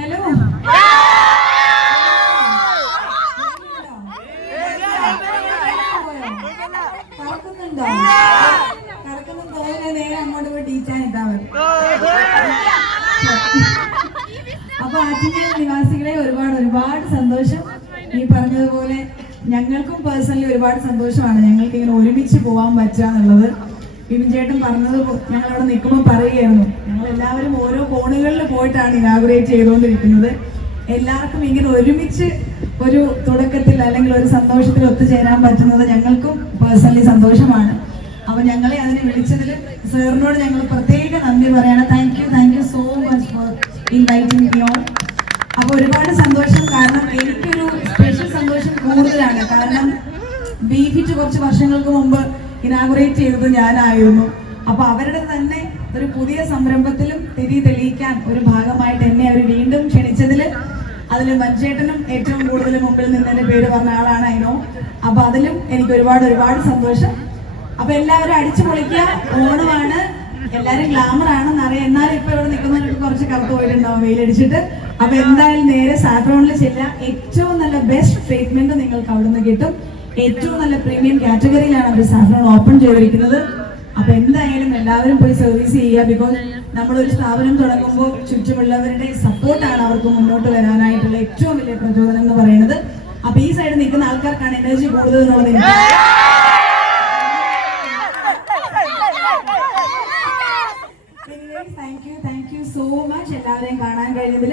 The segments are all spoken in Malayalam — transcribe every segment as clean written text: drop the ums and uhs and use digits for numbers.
ഹലോ കറക്കുന്നുണ്ടോ? കറക്കുന്നുണ്ടോ? നേരെ അങ്ങോട്ട് പോയി ടീച്ചാൻ ഇട്ടാ മതി. അപ്പൊ ആറ്റിങ്ങൽ നിവാസികളെ ഒരുപാട് സന്തോഷം. ഈ പറഞ്ഞതുപോലെ ഞങ്ങൾക്കും പേഴ്സണലി ഒരുപാട് സന്തോഷമാണ് ഞങ്ങൾക്ക് ഇങ്ങനെ ഒരുമിച്ച് പോകാൻ പറ്റുക എന്നുള്ളത്. ബിബിൻ ചേട്ടൻ പറഞ്ഞത് ഞങ്ങളവിടെ നിൽക്കുമ്പോൾ പറയുകയായിരുന്നു, ഞങ്ങൾ എല്ലാവരും ഓരോ കോണുകളിൽ പോയിട്ടാണ് ഇനാഗുറേറ്റ് ചെയ്തുകൊണ്ടിരിക്കുന്നത്. എല്ലാവർക്കും ഇങ്ങനെ ഒരുമിച്ച് ഒരു തുടക്കത്തിൽ അല്ലെങ്കിൽ ഒരു സന്തോഷത്തിൽ ഒത്തുചേരാൻ പറ്റുന്നത് ഞങ്ങൾക്കും പേഴ്സണലി സന്തോഷമാണ്. അപ്പൊ ഞങ്ങളെ അതിനെ വിളിച്ചതിൽ സാറിനോട് ഞങ്ങൾ പ്രത്യേക നന്ദി പറയാണ്. Thank you so much for inviting me on. അപ്പൊ ഒരുപാട് സന്തോഷം. കാരണം എനിക്കൊരു സ്പെഷ്യൽ സന്തോഷം കൂടുതലാണ്. കാരണം ബീഫിറ്റ് കുറച്ച് വർഷങ്ങൾക്ക് മുമ്പ് ഇനാഗുറേറ്റ് ചെയ്തത് ഞാനായിരുന്നു. അപ്പൊ അവരുടെ തന്നെ ഒരു പുതിയ സംരംഭത്തിലും തിരി തെളിയിക്കാൻ ഒരു ഭാഗമായിട്ട് എന്നെ അവർ വീണ്ടും ക്ഷണിച്ചതിൽ അതിൽ മഞ്ചേട്ടനും ഏറ്റവും കൂടുതൽ മുമ്പിൽ നിന്നതിന്റെ പേര് പറഞ്ഞ ആളാണ് അതിനോ. അപ്പൊ അതിലും എനിക്ക് ഒരുപാട് സന്തോഷം. അപ്പൊ എല്ലാവരും അടിച്ചു പൊളിക്കുക. ഓണമാണ്, എല്ലാരും ഗ്ലാമർ ആണെന്ന് അറിയാം. എന്നാലും ഇപ്പൊ ഇവിടെ നിൽക്കുന്നവർക്ക് കുറച്ച് കറുത്ത് പോയിട്ടുണ്ടാവും വെയിലടിച്ചിട്ട്. അപ്പൊ എന്തായാലും നേരെ സാഫ്രോണിൽ ചെല്ലാം. ഏറ്റവും നല്ല ബെസ്റ്റ് ട്രീറ്റ്മെന്റ് നിങ്ങൾക്ക് അവിടെ നിന്ന് കിട്ടും. ഏറ്റവും നല്ല പ്രീമിയം കാറ്റഗറിയിലാണ് അവർ സാഫ്രോൺ ഓപ്പൺ ചെയ്തിരിക്കുന്നത്. അപ്പൊ എന്തായാലും എല്ലാവരും പോയി സർവീസ് ചെയ്യുക. ബിക്കോസ് നമ്മളൊരു സ്ഥാപനം തുടങ്ങുമ്പോൾ ചുറ്റുമുള്ളവരുടെ സപ്പോർട്ടാണ് അവർക്ക് മുന്നോട്ട് വരാനായിട്ടുള്ള ഏറ്റവും വലിയ പ്രചോദനം എന്ന് പറയുന്നത്. അപ്പൊ ഈ സൈഡിൽ നിൽക്കുന്ന ആൾക്കാർക്കാണ് എനർജി കൂടുതൽ എന്നുള്ളത്. Thank you so much. എല്ലാവരെയും കാണാൻ കഴിഞ്ഞതിൽ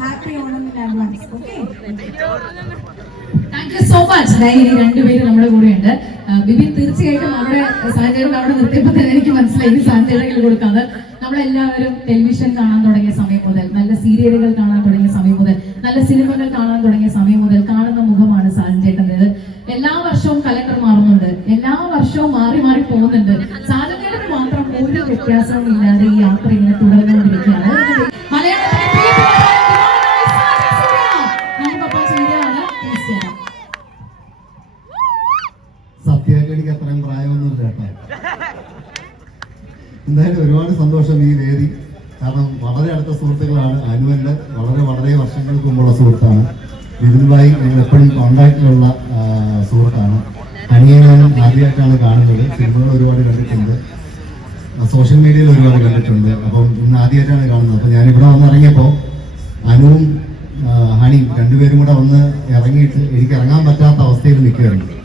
happy Onam in advance. Okay, thank you so much. ഇനി രണ്ടുപേര് നമ്മുടെ കൂടെ ഉണ്ട്. ബിബിൻ തീർച്ചയായിട്ടും അവിടെ സാഹചര്യം അവിടെ നിർത്തിയപ്പോൾ തന്നെ എനിക്ക് മനസ്സിലായി സാഹചര്യങ്ങൾ കൊടുക്കാതെ. നമ്മളെല്ലാവരും ടെലിവിഷൻ കാണാൻ തുടങ്ങിയ സമയം മുതൽ, നല്ല സീരിയലുകൾ കാണാൻ തുടങ്ങിയ സമയം മുതൽ, നല്ല സിനിമകൾ കാണാൻ തുടങ്ങിയ സമയം മുതൽ കാണുന്ന മുഖമാണ് സാജൻ ചേട്ടൻ്റെത്. എല്ലാ വർഷവും കലണ്ടർ മാറുന്നുണ്ട്, എല്ലാ വർഷവും മാറി പോകുന്നുണ്ട്. സാജൻ ചേട്ടന് മാത്രം ഒരു വ്യത്യാസവും ഇല്ലാതെ ഈ യാത്ര ഇങ്ങനെ തുടർന്നുകൊണ്ടിരിക്കുകയാണ്. സത്യായിട്ട് അത്രയും പ്രായമൊന്നുമില്ല കേട്ടോ. എന്തായാലും ഒരുപാട് സന്തോഷം ഈ വേദി. കാരണം വളരെ അടുത്ത സുഹൃത്തുക്കളാണ്. അനുവന്റെ വളരെ വർഷങ്ങൾക്ക് മുമ്പുള്ള സുഹൃത്താണ്. ബിബിൻഭായി ഞങ്ങൾ എപ്പോഴും കോണ്ടാക്റ്റിലുള്ള സുഹൃത്താണ്. അനിയനും ആദ്യമായിട്ടാണ് കാണുന്നത്. സിനിമകൾ ഒരുപാട് കണ്ടിട്ടുണ്ട്, സോഷ്യൽ മീഡിയയിൽ ഒരുപാട് കണ്ടിട്ടുണ്ട്. അപ്പം ഇന്ന് ആദ്യമായിട്ടാണ് കാണുന്നത്. അപ്പം ഞാനിവിടെ വന്നിറങ്ങിയപ്പോൾ അനുവും ഹണിയും രണ്ടുപേരും കൂടെ വന്ന് ഇറങ്ങിയിട്ട് എനിക്ക് ഇറങ്ങാൻ പറ്റാത്ത അവസ്ഥയിൽ നിൽക്കുകയായിരുന്നു.